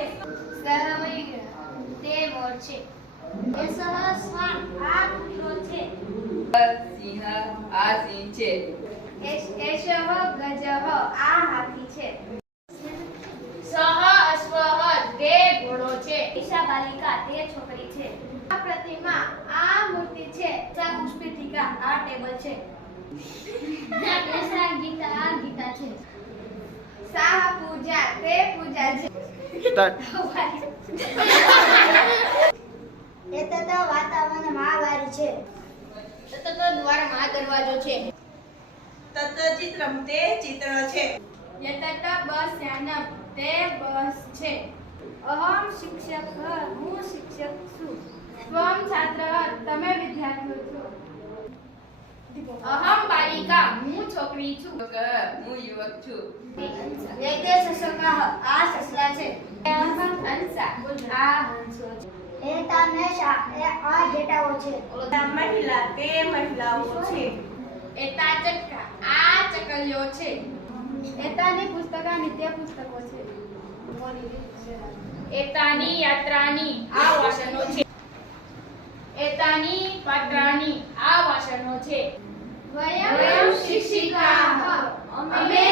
છે. સહવૈગ્રહ તે મોર છે. એસહ શ્વાન આ કૂતરો છે. સિંહ આ સિંહ છે. એષઃ ગજઃ આ હાથી છે. સહ અશ્વઃ તે ઘોડો છે. ઈશા બાલિકા તે છોકરી છે. આ પ્રતિમા આ મૂર્તિ છે. સા પુષ્પિતિકા આ ટેબલ છે. એષા ગીતા આ ગીતા છે. સાહ પૂજા તે પૂજા છે. એતત વાતાવરણ મહાવારી છે. તત દ્વાર મહા દરવાજો છે. તત ચિત્રમ તે ચિત્ર છે. યતત બસયાનમ તે બસ છે. અહમ શિક્ષક હું શિક્ષક છું. ત્વમ છાત્ર તમે વિદ્યાર્થીઓ છો. અહમ બાલિકા હું છોકરી છું. હું યુવક છું. એતે સસકાહ આ સસલા છે. અહમ હંસા આ હંસો છે. એતા મેષા આ જેટાઓ છે. મહિલા તે મહિલાઓ છે. એતા ચક્કા આ ચકલીઓ છે. એતાની પુસ્તકાની તે પુસ્તકો છે. એતાની યાત્રાની આ વાસનો છે. એતાની પાત્રાની આ વાસનો છે. વયમ શિક્ષિકાઃ અમે